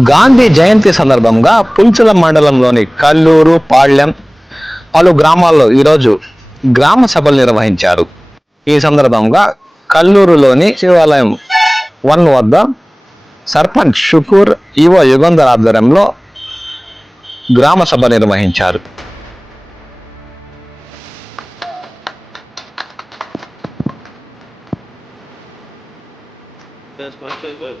గాంధీ జయంతి సందర్భంగా పుల్చల మండలంలోని కల్లూరు పాళ్యం పలు గ్రామాల్లో ఈరోజు గ్రామ సభలు నిర్వహించారు ఈ సందర్భంగా కల్లూరులోని శివాలయం వన్ వద్ద సర్పంచ్ షుకూర్ ఈవో యుగంధర్ ఆధ్వర్యంలో గ్రామ సభ నిర్వహించారు That's my favorite.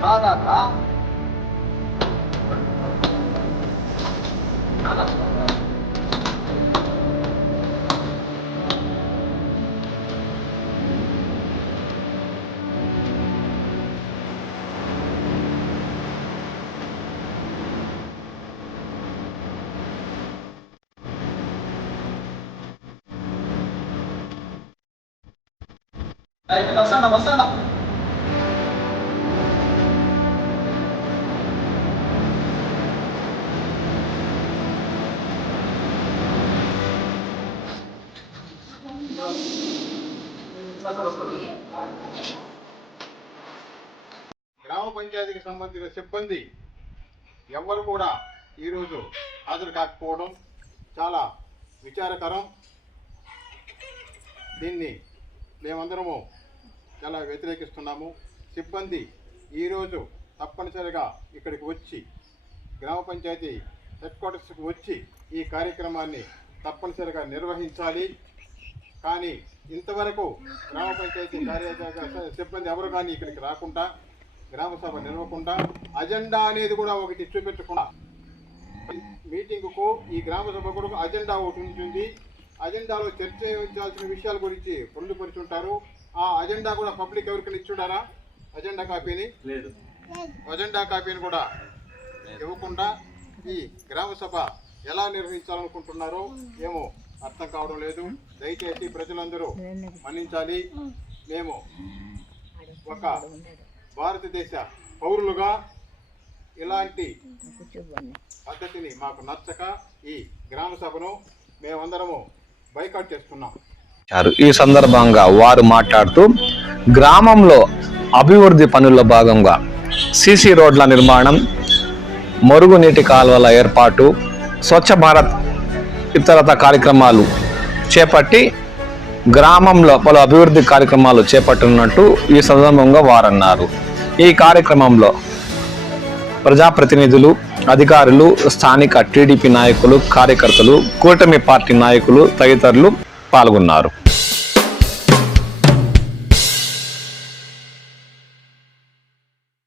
まだかまだかはい、さんのさん。గ్రామ పంచాయతీకి సంబంధించిన సిబ్బంది ఎవ్వరు కూడా ఈరోజు హాజరు కాకపోవడం చాలా విచారకరం. దీన్ని మేమందరము చాలా వ్యతిరేకిస్తున్నాము. సిబ్బంది ఈరోజు తప్పనిసరిగా ఇక్కడికి వచ్చి గ్రామ పంచాయతీ హెడ్ క్వార్టర్స్కి వచ్చి ఈ కార్యక్రమాన్ని తప్పనిసరిగా నిర్వహించాలి. కానీ ఇంతవరకు గ్రామ పంచాయతీ కార్యదర్శి సిబ్బంది ఎవరు కానీ ఇక్కడికి రాకుండా గ్రామ సభ నిలవకుండా అజెండా అనేది కూడా ఒకటి చూపెట్టకుండా మీటింగ్కు ఈ గ్రామ సభ కూడా అజెండా ఒకటి ఉంటుంది అజెండాలో చర్చించాల్సిన విషయాల గురించి పొందుపరిచి ఉంటారు ఆ అజెండా కూడా పబ్లిక్ ఎవరికైనా ఇచ్చుండారా? అజెండా కాపీని? లేదు. అజెండా కాపీని కూడా ఇవ్వకుండా ఈ గ్రామ సభ ఎలా నిర్వహించాలనుకుంటున్నారో ఏమో అర్థం కావడం లేదు. దయచేసి ప్రజలందరూ మన్నించాలి. మేము ఒక భారతదేశ పౌరులుగా ఇలాంటి పద్ధతిని మాకు నచ్చక ఈ గ్రామ సభను మేమందరము బైకాట్ చేస్తున్నాం. ఈ సందర్భంగా వారు మాట్లాడుతూ గ్రామంలో అభివృద్ధి పనుల్లో భాగంగా సీసీ రోడ్ల నిర్మాణం మురుగునీటి కాలువల ఏర్పాటు స్వచ్ఛ భారత్ ఇతరత కార్యక్రమాలు చేపట్టి గ్రామంలో పలు అభివృద్ధి కార్యక్రమాలు చేపట్టనున్నట్టు ఈ సందర్భంగా వారన్నారు. ఈ కార్యక్రమంలో ప్రజాప్రతినిధులు అధికారులు స్థానిక టీడీపీ నాయకులు కార్యకర్తలు కూటమి పార్టీ నాయకులు తదితరులు పాల్గొన్నారు.